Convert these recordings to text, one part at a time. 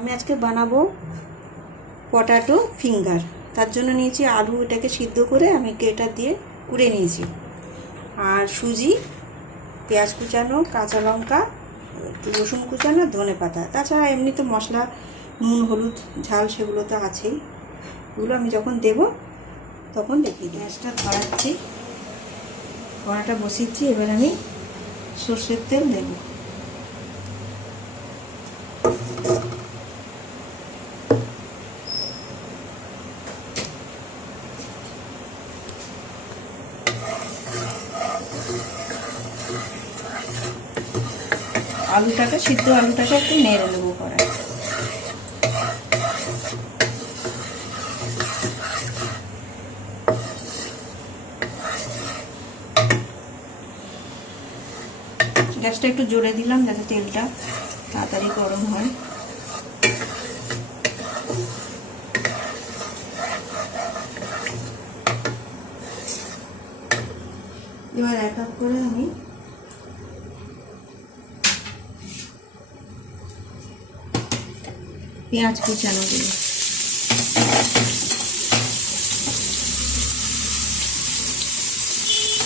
আমি আজকে বানাবো পটাটো ফিঙ্গার। তার জন্য নিয়েছি আলু, এটাকে সিদ্ধ করে আমি এটা দিয়ে কুড়ে নিয়েছি, আর সুজি, পেঁয়াজ কুচানো, কাঁচা লঙ্কা, একটু রসুন কুচানো, ধনে পাতা। তাছাড়া এমনি তো মশলা, নুন, হলুদ, ঝাল সেগুলো তো আছেই। এগুলো আমি যখন দেব তখন দেখি। গ্যাসটা ধরাচ্ছি, কড়াটা বসিয়েছি। এবার আমি সর্ষের তেল দেব। আলুটাকে, সিদ্ধ আলুটাকে একটু নেড়ে নেবো কড়াই। গ্যাসটা একটু জোরে দিলাম যাতে তেলটা তাড়াতাড়ি গরম হয়। এবার এক এক করে আমি পেঁয়াজ কুচানো দিই,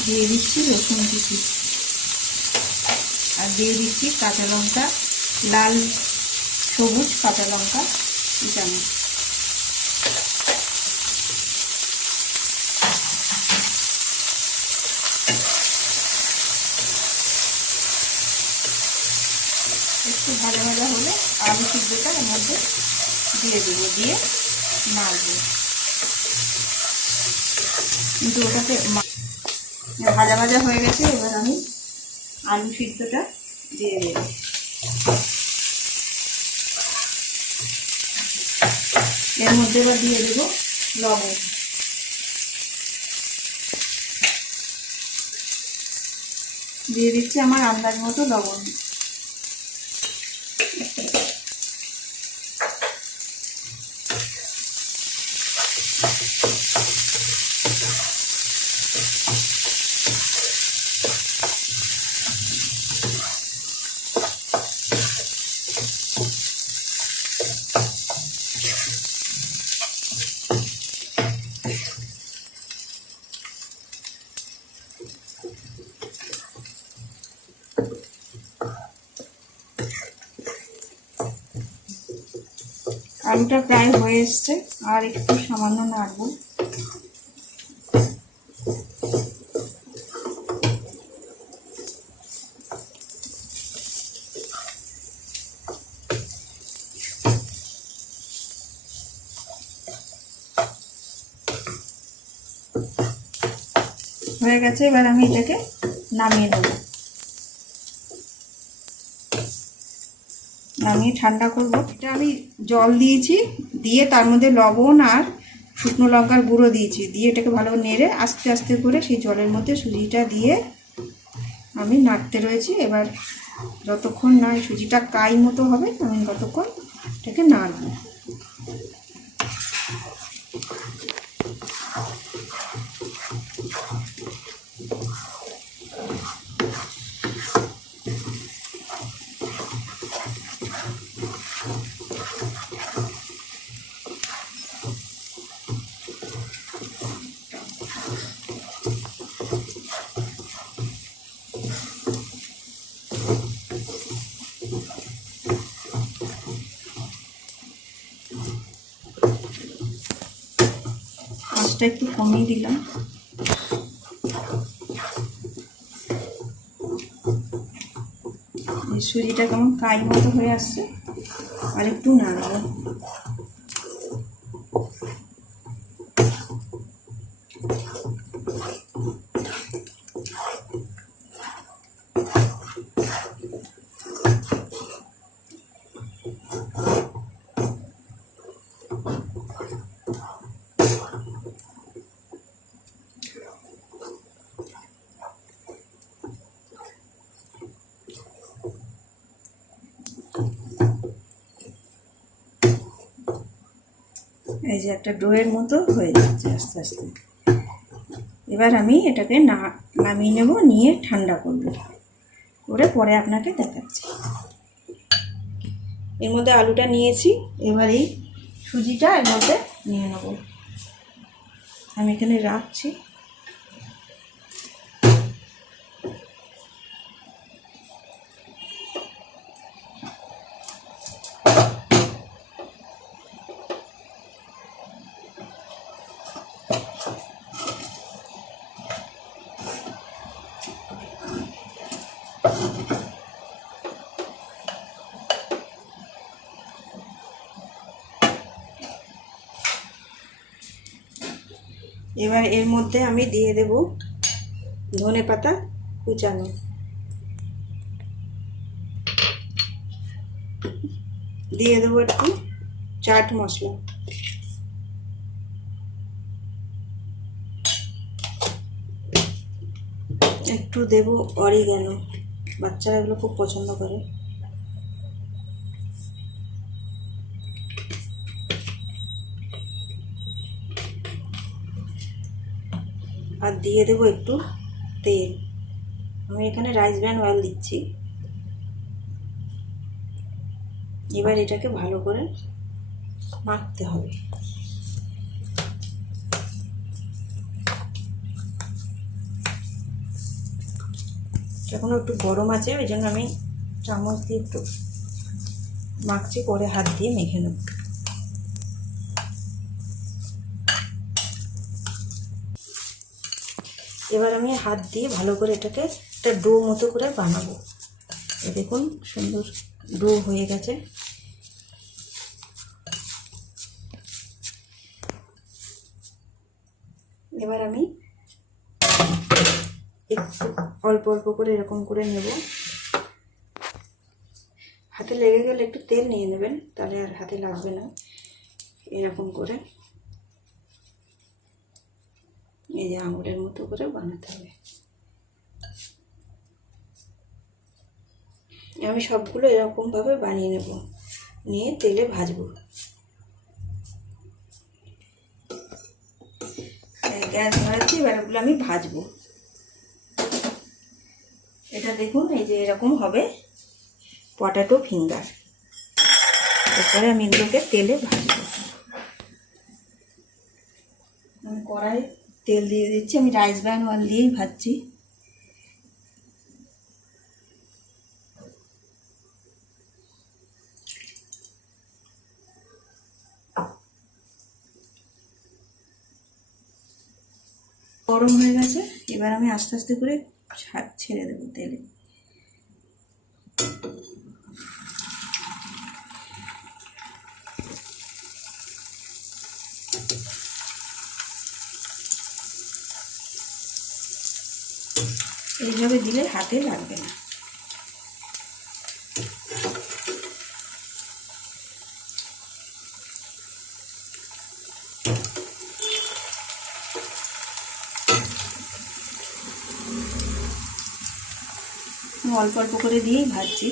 দিয়ে দিচ্ছি রসুন কুচি, আর দিয়ে দিচ্ছি কাঁচা লঙ্কা, লাল সবুজ কাঁচা লঙ্কা কুচানো। একটু ভাজা ভাজা হলে আলু সিদ্ধটা এর মধ্যে দিয়ে দেবো, দিয়ে নাড়বো। কিন্তু ওটাতে ভাজা ভাজা হয়ে গেছে। এবার আমি আলু সিদ্ধটা দিয়ে দেব। এর মধ্যে এবার দিয়ে দেবো লবণ। দিয়ে দিচ্ছি আমার আন্দাজ মতো লবণ। আলুটা প্রায় হয়ে এসছে, আর একটু সামান্য নাড়বো। হয়ে গেছে, এবার আমি এটাকে নামিয়ে নেব। নামিয়ে ঠান্ডা করবো। এটা আমি জল দিয়েছি, দিয়ে তার মধ্যে লবণ আর শুকনো লঙ্কার গুঁড়ো দিয়েছি, দিয়ে এটাকে ভালো নেড়ে আস্তে আস্তে করে সেই জলের মধ্যে সুজিটা দিয়ে আমি নাড়তে রয়েছি। এবার যতক্ষণ না সুজিটা কাই মতো হবে আমি ততক্ষণ এটাকে নাড়বো। আঁচটা একটু কমিয়ে দিলাম। সুজিটা কেমন কাই মতো হয়ে আসছে, আর একটু নাড়বো। এই যে একটা ডোয়ের মতো হয়ে যাচ্ছে আস্তে আস্তে। এবার আমি এটাকে নামিয়ে নেব, নিয়ে ঠান্ডা করব, করে পরে আপনাকে দেখাচ্ছি। এর মধ্যে আলুটা নিয়েছি, এবার এই সুজিটা এর মধ্যে নিয়ে নেব। আমি এখানে রাখছি। এবার এর মধ্যে আমি দিয়ে দেব ধনেপাতা কুচানো, দিয়ে দেবো একটু চাট মশলা, একটু দেব অরিগ্যানো, বাচ্চারা এগুলো খুব পছন্দ করে। আর দিয়ে দেবো একটু তেল, আমি এখানে রাইস ব্র্যান অয়েল দিচ্ছি। এবার এটাকে ভালো করে মাখতে হবে। এখনো একটু গরম আছে, ওই জন্য আমি চামচ দিয়ে একটু মাখছি, পরে হাত দিয়ে মেখে নেব। এবার আমি হাত দিয়ে ভালো করে এটাকে একটা ডো মতো করে বানাবো। দেখুন সুন্দর ডো হয়ে গেছে। এবার আমি একটু অল্প অল্প করে এরকম করে নেব। হাতে লেগে গেলে একটু তেল নিয়ে নেবেন, তাহলে আর হাতে লাগবে না। এরকম করে এই যে আঙুলের মতো করে বানাতে হবে। আমি সবগুলো এরকমভাবে বানিয়ে নেব, নিয়ে তেলে ভাজবো। গ্যাস ধরাচ্ছি, এবার ওগুলো আমি ভাজবো। এটা দেখুন এই যে এরকম হবে পটাটো ফিঙ্গার। এরপরে আমি এগুলোকে তেলে ভাজবো। আমি কড়াই তেল দিয়ে দিচ্ছি, আমি রাইস ব্র্যান অয়েল দিয়েই ভাজছি। গরম হয়ে গেছে, এবার আমি আস্তে আস্তে করে ছেড়ে দেবো তেলে। এইভাবে দিলে হাতে লাগবে না। অল্প অল্প করে দিয়েই ভাজছি।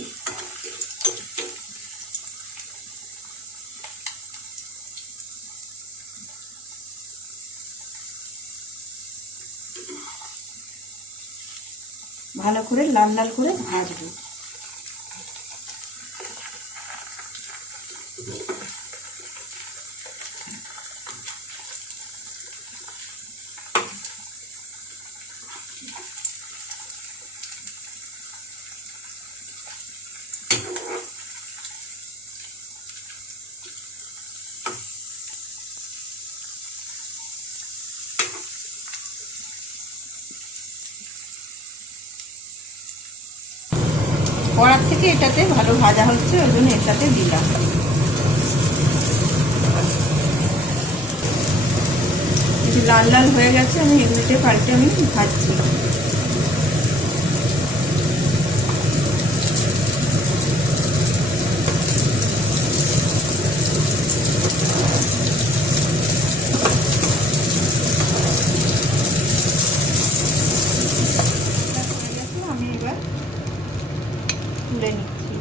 ভালো করে লাল লাল করে ভাজবো। কড়ার থেকে এটাতে ভালো ভাজা হচ্ছে, ওই জন্য এটাতে দিলাম। লাল লাল হয়ে গেছে, আমি এগুলোতে পাল্টে আমি ভাজছি। আমি এবার তুলে নিচ্ছি।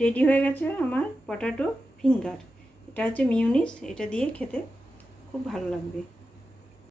রেডি হয়ে গেছে আমার পটাটো ফিঙ্গার। এটা হচ্ছে মিউনিস, এটা দিয়ে খেতে খুব ভালো লাগবে।